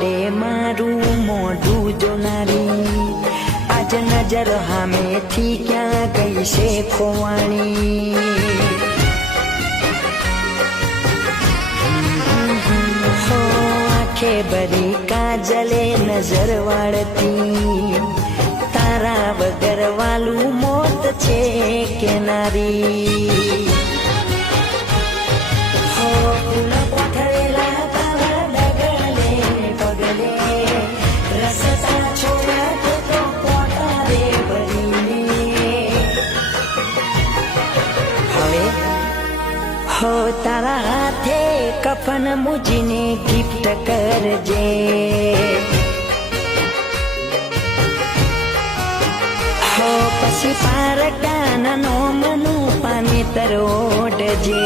વડે મારું મોઢું જોનારી આજ નજર હામેથી ક્યાં ગઈ છે ખોવાણી હો આંખે ભરી કાજલે નજર વાળતી તારા વગર વાલું મોત છે કે નારી હો ફૂલ પોઠરેલા તારા ડગલે પગલે રસતા છોડ્યા તો પોટારે ભરીને હવે હો તારા હાથે કફન મુજીને ગિફ્ટ કરજે હો પછી પારકાના નોમનું પાણી તરોડજે